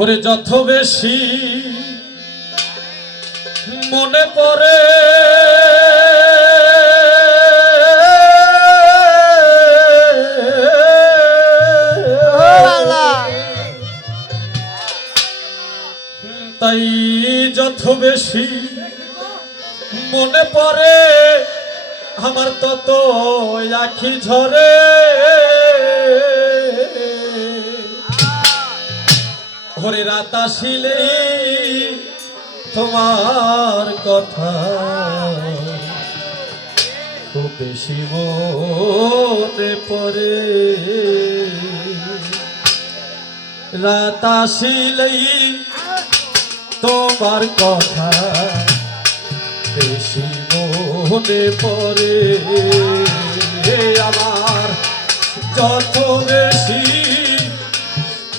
ওরে যত বেশি মনে পড়ে। তাই যত বেশি মনে পড়ে আমার তত আখি ঝরে। ঘরে রাত আসিলে তোমার কথা। খুব বেশি মনে পড়ে। রাত আসিলেই তোমার কথা বেশি মনে পড়ে। আমার যত বেশি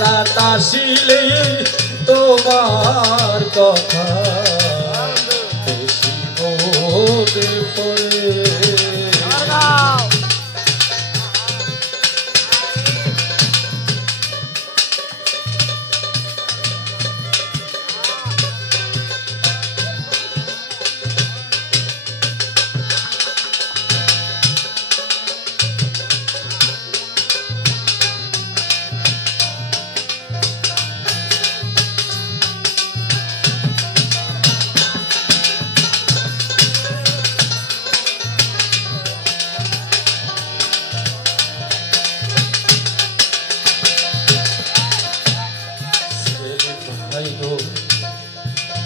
রাত আসিলে তোমার কথা। বেশি মনে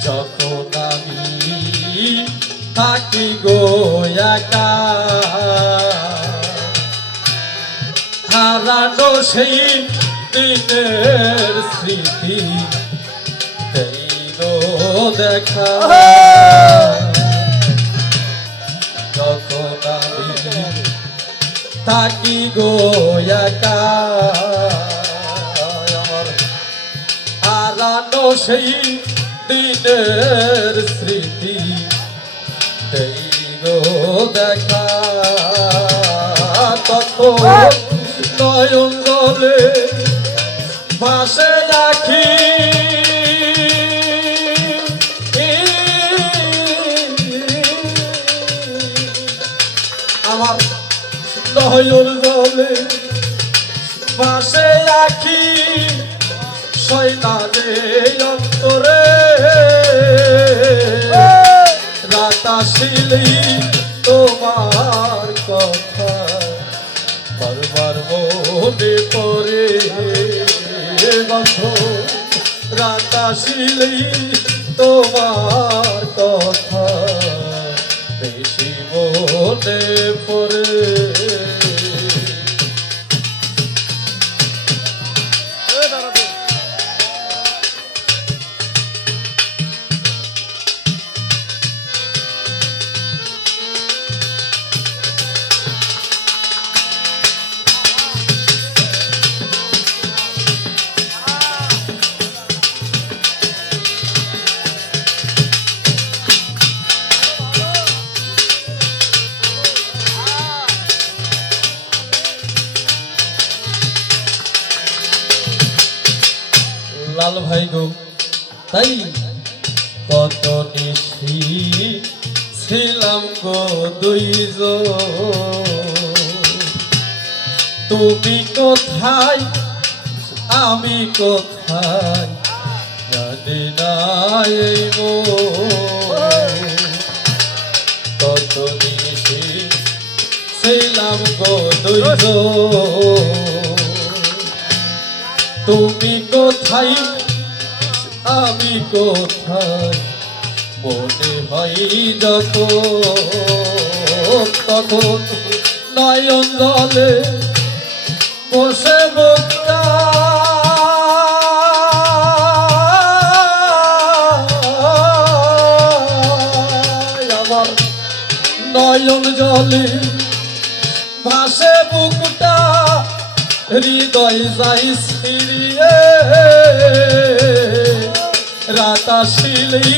যখন আমি থাকি গো একা হারানো সেই দিনের স্মৃতি দেখা। যখন আমি থাকি গো একা আমার হারানো সেই দিনের স্মৃতি, এই গো দেখা। তত নয়ন জলে ভাসে রাখি। আমার নয়ন জলে ভাসে রাখি। শয়তানে অন্তরে রাত তোমার কথা। বারবার মনে পড়ে বন্ধ রাত আসিলেই তোমার কথা। বেশি মনে পড়ে লাল ভাই গো, তাই কত নিশি ছিলাম গো দুইজ তুমি কোথায়, আমি কোথায়, জানি না কত নিশি ছিলাম গো দুইজ তুমি কোথায়? আমি কোথায়? মনে হয় যত তখন নয়ন জলে বসে বুকটা আমার নয়ন জলে ভাসে হৃদয় যাই সিরিয়ে রাতাশিলি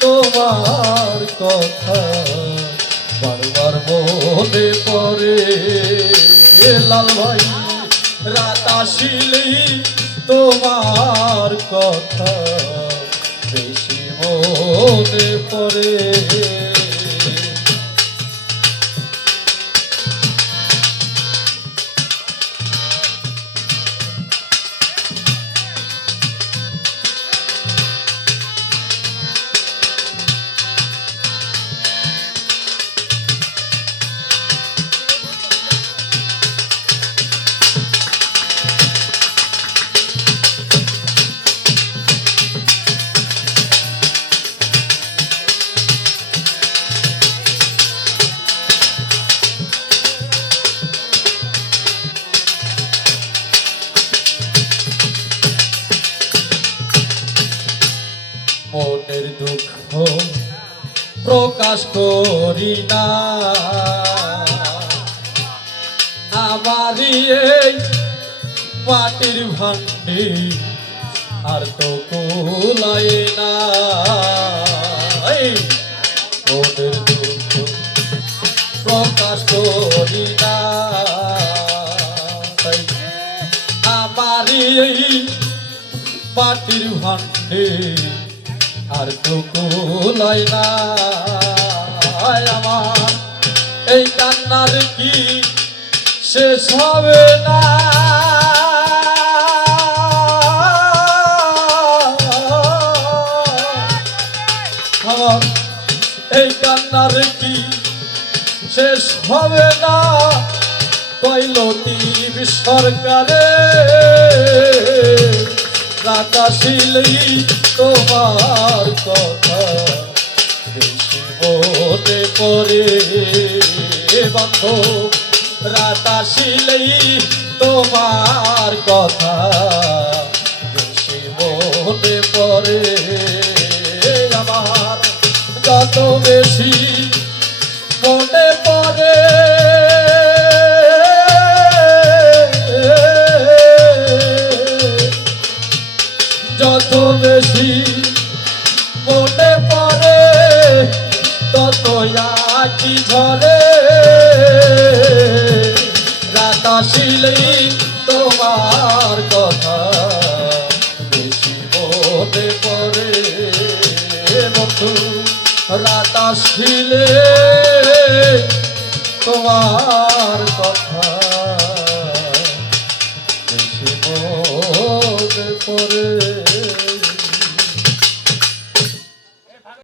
তোমার কথা বারবার মনে পড়ে। লাল ভাই, রাতাশিলি তোমার কথা বেশি মনে পড়ে। প্রকাশ করি না। আমারই এই মাটির ভান্ডি আর তো কুলাই না। দুঃখ প্রকাশ করি না। এই ভান্ডে আর কুকুলাই না। আমার, এই কান্নার কি শেষ হবে না? এই কান্নার কি শেষ হবে না? কৈলতীব সরকারে রাতাশিলি তোমার কথা। বন্ধ রাতাশিলি তোমার কথা। পড়ে আমার বেশি তত আকি ঝরে রাতাশিলেই তোমার কথা বেশি মনে পড়ে বন্ধু। রাতাশিলে তোমার কথা বেশি মনে পড়ে